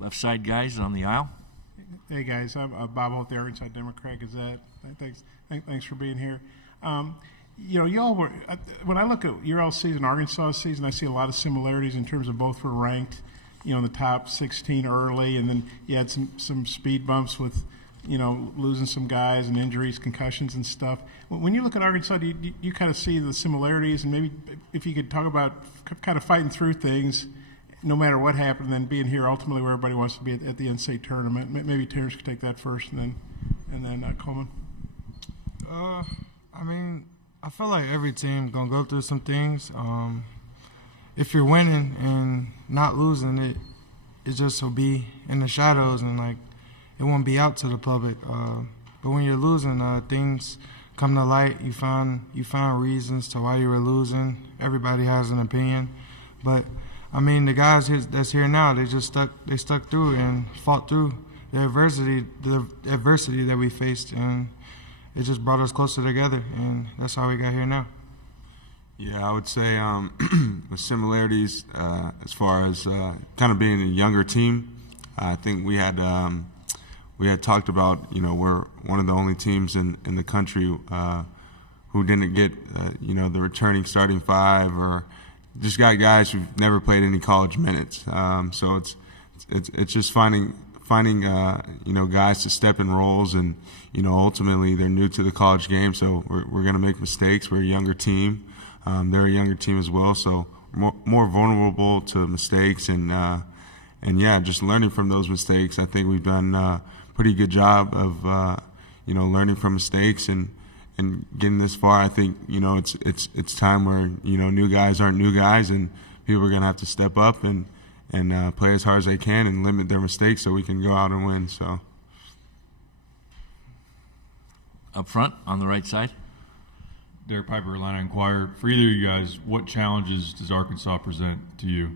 Left side guys on the aisle. Hey guys, I'm Bob Holt, the Arkansas Democrat Gazette. Thanks for being here. Y'all were when I look at your all season, Arkansas season, I see a lot of similarities in terms of both were ranked, in the top 16 early, and then you had some speed bumps with, losing some guys and injuries, concussions and stuff. When you look at Arkansas, do you kind of see the similarities, and maybe if you could talk about kind of fighting through things, no matter what happened, and then being here ultimately where everybody wants to be at the NCAA tournament. Maybe Terrence could take that first, and then Coleman. I feel like every team gonna go through some things. If you're winning and not losing, it just will be in the shadows and it won't be out to the public. But when you're losing, things come to light. You find reasons to why you were losing. Everybody has an opinion, but the guys that's here now, they stuck through and fought through the adversity that we faced, and it just brought us closer together, and that's how we got here now. Yeah, I would say the similarities as far as kind of being a younger team. I think we had talked about, we're one of the only teams in the country who didn't get the returning starting five, or just got guys who've never played any college minutes. So it's just finding guys to step in roles, and ultimately they're new to the college game, so we're going to make mistakes. We're a younger team. They're a younger team as well, so more vulnerable to mistakes, and just learning from those mistakes. I think we've done a pretty good job of learning from mistakes and getting this far. I think it's time where new guys aren't new guys, and people are going to have to step up and play as hard as they can and limit their mistakes so we can go out and win. So, up front on the right side. Derek Piper, Atlanta Inquirer. For either of you guys, what challenges does Arkansas present to you?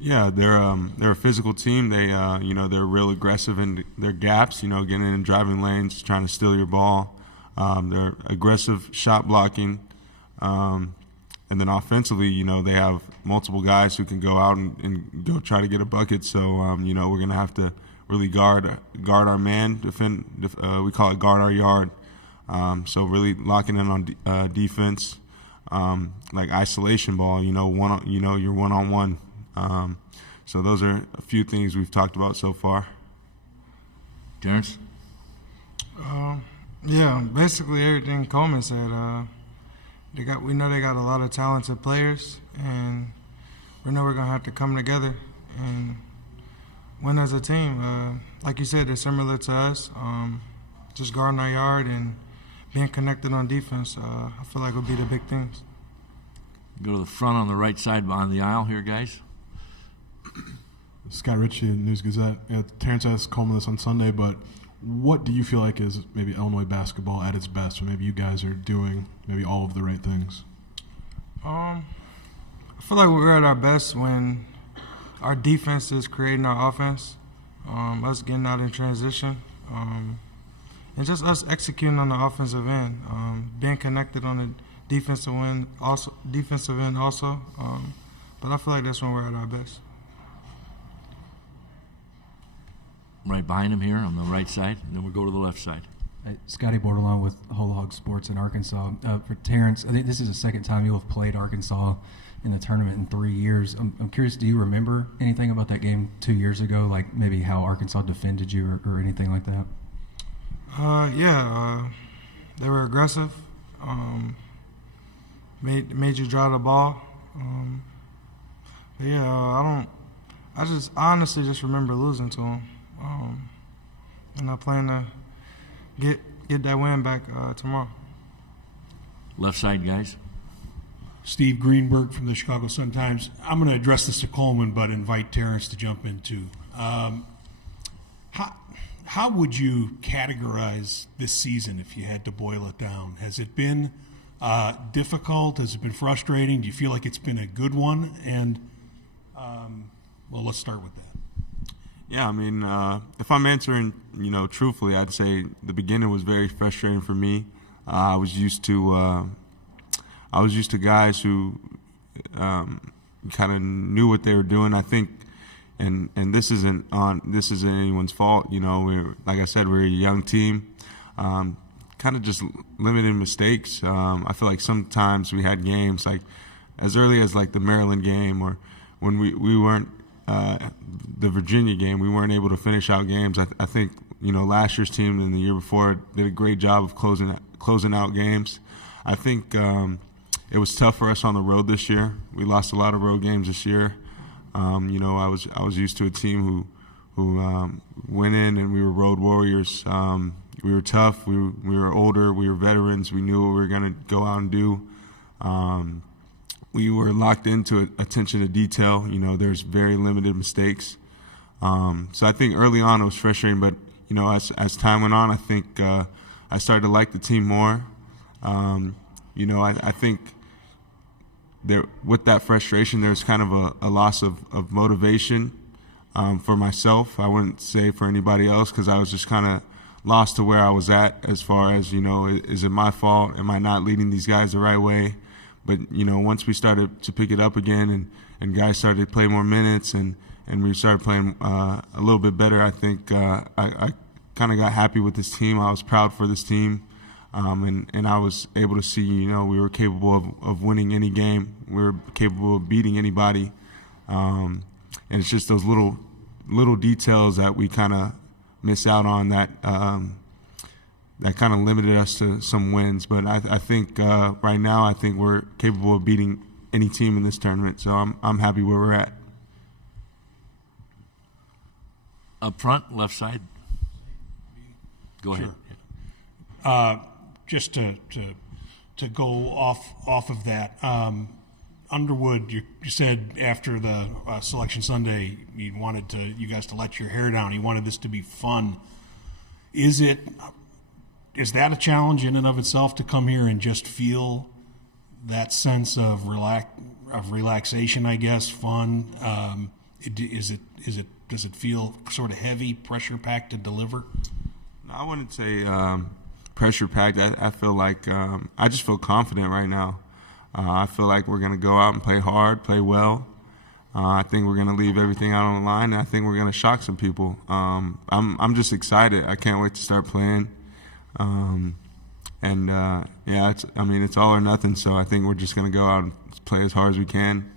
Yeah, they're a physical team. They they're real aggressive in their gaps. Getting in driving lanes, trying to steal your ball. They're aggressive shot blocking, and then offensively, they have multiple guys who can go out and go try to get a bucket. So we're gonna have to really guard our man, defend. We call it guard our yard. So really locking in on defense, like isolation ball. You're one on one. So those are a few things we've talked about so far. Terrence? Yeah, basically everything Coleman said. We know they got a lot of talented players, and we know we're gonna have to come together and win as a team. Like you said, they're similar to us. Just guarding our yard and being connected on defense. I feel like will be the big things. Go to the front on the right side on the aisle here, guys. Scott Ritchie, News Gazette. Terrence asked Coleman this on Sunday, but what do you feel like is maybe Illinois basketball at its best, when maybe you guys are doing maybe all of the right things? I feel like we're at our best when our defense is creating our offense, us getting out in transition, and just us executing on the offensive end, being connected on the defensive end also. But I feel like that's when we're at our best. Right behind him here on the right side, and then we'll go to the left side. Scotty Bordelon with Whole Hog Sports in Arkansas. For Terrence, I think this is the second time you'll have played Arkansas in the tournament in 3 years. I'm curious, do you remember anything about that game 2 years ago, like maybe how Arkansas defended you or anything like that? They were aggressive, made you draw the ball. I honestly just remember losing to them. And I plan to get that win back tomorrow. Left side, guys. Steve Greenberg from the Chicago Sun-Times. I'm going to address this to Coleman, but invite Terrence to jump in too. How would you categorize this season if you had to boil it down? Has it been difficult? Has it been frustrating? Do you feel like it's been a good one? And let's start with that. Yeah, if I'm answering, truthfully, I'd say the beginning was very frustrating for me. I was used to guys who kind of knew what they were doing. I think, and this isn't anyone's fault. You know, like I said, we're a young team. Kind of just limited mistakes. I feel like sometimes we had games like as early as like the Maryland game, or when we weren't the Virginia game, we weren't able to finish out games. I think, you know, last year's team and the year before did a great job of closing out games. I think it was tough for us on the road this year. We lost a lot of road games this year. You know, I was used to a team who went in and we were road warriors. We were tough. We were older. We were veterans. We knew what we were going to go out and do. We were locked into attention to detail. You know, there's very limited mistakes. So I think early on it was frustrating, but you know, as time went on, I think I started to like the team more. You know, I think with that frustration, there's kind of a loss of motivation for myself. I wouldn't say for anybody else, because I was just kind of lost to where I was at as far as, you know, is it my fault? Am I not leading these guys the right way? But, you know, once we started to pick it up again and guys started to play more minutes and we started playing a little bit better, I think I kind of got happy with this team. I was proud for this team. And I was able to see, you know, we were capable of winning any game. We were capable of beating anybody. And it's just those little details that we kind of miss out on that kind of limited us to some wins. But I think right now, I think we're capable of beating any team in this tournament. So I'm happy where we're at. Up front, left side. Go ahead. Sure. Just to go off of that, Underwood, you said after the Selection Sunday you wanted you guys to let your hair down. You wanted this to be fun. Is that a challenge in and of itself to come here and just feel that sense of relaxation? I guess fun. Does it feel sort of heavy, pressure packed to deliver? No, I wouldn't say pressure packed. I feel like I just feel confident right now. I feel like we're going to go out and play hard, play well. I think we're going to leave everything out on the line, and I think we're going to shock some people. I'm just excited. I can't wait to start playing. Yeah, it's all or nothing. So I think we're just going to go out and play as hard as we can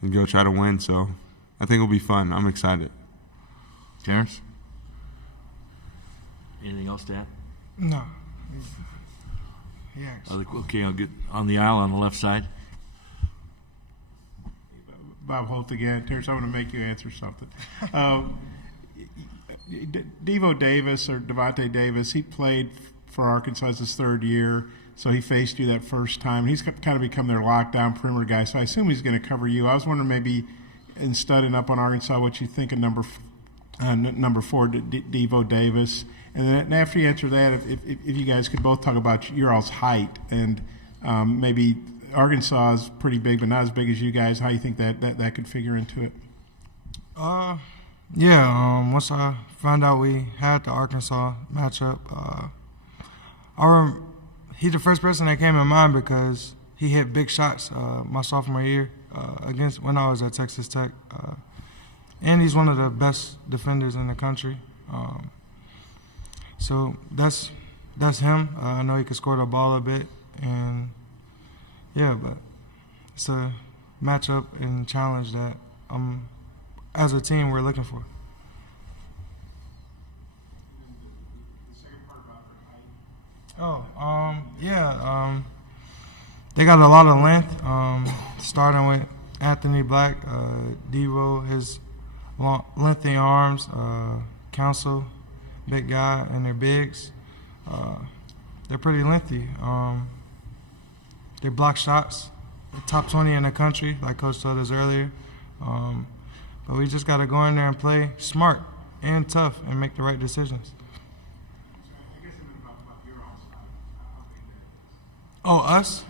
and go try to win. So I think it'll be fun. I'm excited. Terrence? Anything else to add? No. Yes. Okay, I'll get on the aisle on the left side. Bob Holt again. Terrence, I'm going to make you answer something. Devo Davis, or Devontae Davis, he played for Arkansas his third year, so he faced you that first time. He's kind of become their lockdown perimeter guy, so I assume he's going to cover you. I was wondering maybe in studying up on Arkansas what you think of number 4, Devo Davis. And then after you answer that, if you guys could both talk about your all's height and maybe Arkansas is pretty big, but not as big as you guys. How you think that could figure into it? Yeah. Once I found out we had the Arkansas matchup, he's the first person that came in mind because he hit big shots my sophomore year against when I was at Texas Tech, and he's one of the best defenders in the country. So that's him. I know he can score the ball a bit, and yeah, but it's a matchup and challenge that as a team we're looking for. They got a lot of length. Starting with Anthony Black, Devo, his lengthy arms, Council, big guy, and their bigs. They're pretty lengthy. They block shots, top 20 in the country, like Coach told us earlier. But we just got to go in there and play smart and tough and make the right decisions. Oh, us?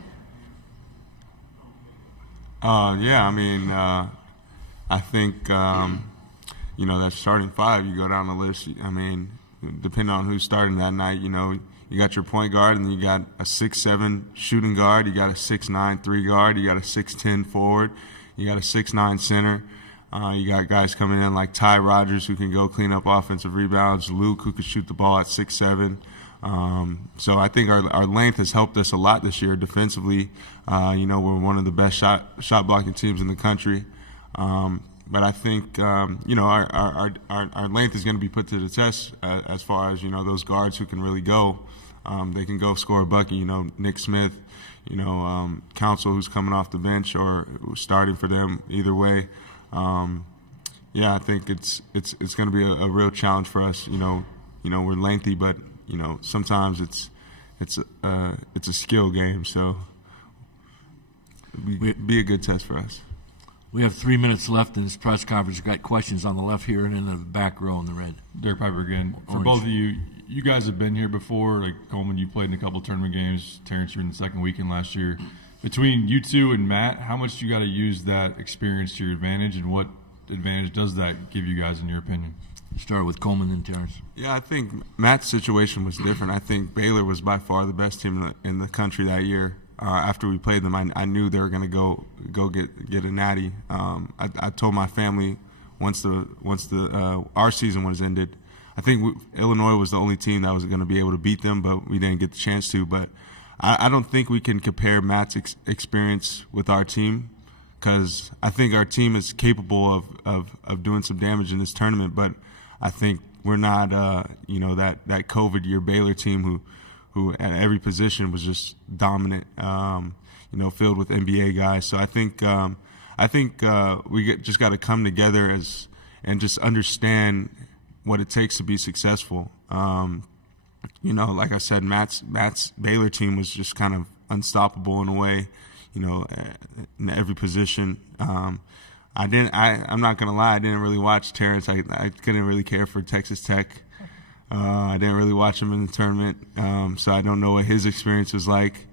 Yeah, I mean, I think, that starting five, you go down the list, I mean, depending on who's starting that night, you got your point guard, and then you got a 6'7" shooting guard, you got a 6'9" 3 guard, you got a 6'10" forward, you got a 6'9" center. You got guys coming in like Ty Rodgers who can go clean up offensive rebounds, Luke who could shoot the ball at 6'7". So I think our length has helped us a lot this year defensively. We're one of the best shot blocking teams in the country. But I think our length is going to be put to the test as far as those guards who can really go. They can go score a bucket. Nick Smith, Council who's coming off the bench or starting for them. Either way, I think it's going to be a real challenge for us. We're lengthy, but sometimes it's a skill game. So be a good test for us. We have 3 minutes left in this press conference. We've got questions on the left here and in the back row in the red. Derek Piper again. For Orange. both of you, you guys have been here before. Like Coleman, you played in a couple tournament games. Terrence, you were in the second weekend last year. Between you two and Matt, how much do you got to use that experience to your advantage, and what advantage does that give you guys in your opinion? Start with Coleman and Terrence. Yeah, I think Matt's situation was different. I think Baylor was by far the best team in the country that year. After we played them, I knew they were going to go get a natty. I told my family once our season was ended. I think Illinois was the only team that was going to be able to beat them, but we didn't get the chance to. But I don't think we can compare Matt's experience with our team, because I think our team is capable of doing some damage in this tournament. But I think we're not that COVID year Baylor team who at every position was just dominant, filled with NBA guys. So I think we just got to come together and just understand what it takes to be successful. Like I said, Matt's Baylor team was just kind of unstoppable in a way, in every position. I'm not gonna lie, I didn't really watch Terrence. I couldn't really care for Texas Tech. I didn't really watch him in the tournament, so I don't know what his experience was like.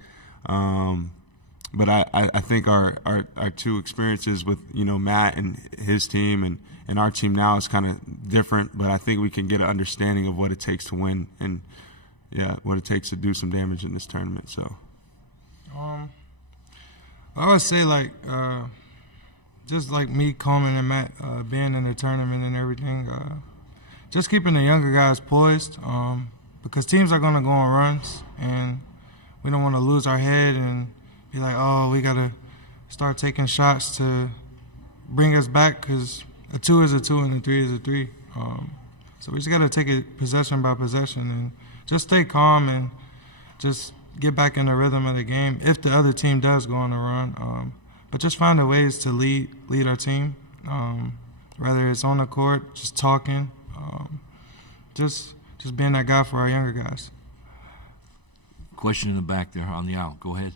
But I think our two experiences with Matt and his team and our team now is kind of different. But I think we can get an understanding of what it takes to win and what it takes to do some damage in this tournament. So, I would say just like me, Coleman, and Matt being in the tournament and everything. Just keeping the younger guys poised, because teams are going to go on runs, and we don't want to lose our head and be like, oh, we got to start taking shots to bring us back, because a 2 is a 2 and a 3 is a 3. So we just got to take it possession by possession and just stay calm and just get back in the rhythm of the game if the other team does go on a run. But just find the ways to lead our team, whether it's on the court, just talking, just being that guy for our younger guys. Question in the back there on the aisle. Go ahead.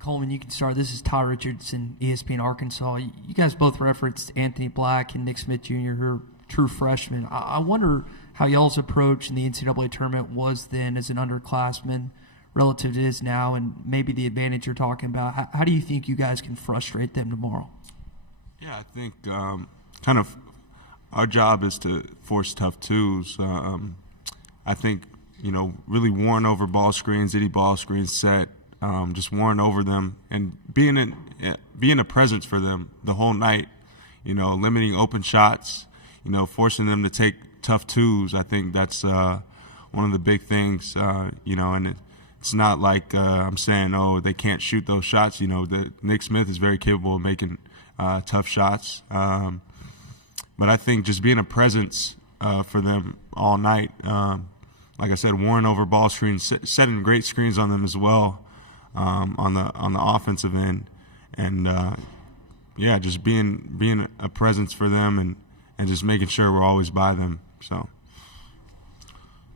Coleman, you can start. This is Ty Richardson, ESPN Arkansas. You guys both referenced Anthony Black and Nick Smith Jr., who are true freshmen. I wonder how y'all's approach in the NCAA tournament was then as an underclassman relative to is now, and maybe the advantage you're talking about. How do you think you guys can frustrate them tomorrow? Yeah, I think kind of our job is to force tough twos. I think, really warring over ball screens, itty ball screens set, just warring over them and being a presence for them the whole night, limiting open shots, forcing them to take tough twos. I think that's one of the big things, and it's not like I'm saying, oh, they can't shoot those shots. Nick Smith is very capable of making tough shots. But I think just being a presence for them all night, like I said, warring over ball screens, setting great screens on them as well on the offensive end, and just being a presence for them and just making sure we're always by them. So.